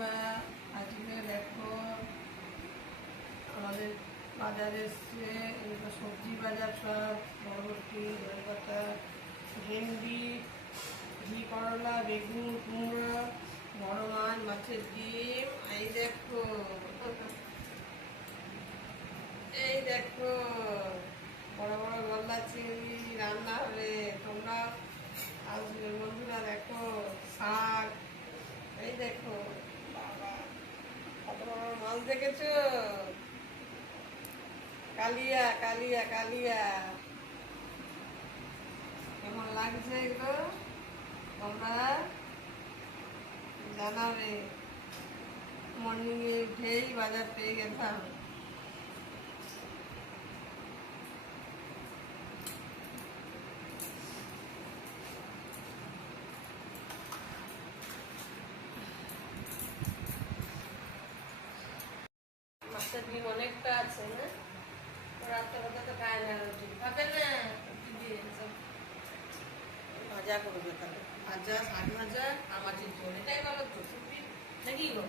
বন্ধুরা, আজকে দেখো আমাদের বাজারে এসছে সবজি বাজার, সব বরবটি, ধনেপাতা, ভেন্ডি, ঘি করলা, বেগুন, কুমড়ো, বড় মাছ, মাছের ডিম। এই দেখো বড় বড় গলদা চিংড়ি রান্না হবে। তোমরা আসবে বন্ধুরা। দেখো শাক, এই দেখো বাবা কত বড় মাছ দেখেছো? কালিয়া কালিয়া কালিয়া। কেমন লাগছে এগুলো তোমরা জানাবে। মর্নিংয়ে উঠেই বাজার পেয়ে গেলাম। মাছের ডিম অনেকটা আছে না? রাত্রে কথা তো খায় না, রুটি খাবে না, রুটি দিয়ে ভাজা করবে তাহলে। ভাজা, শাক ভাজা আর মাছের ঝোল, এটাই ভালো তো নাকি গো?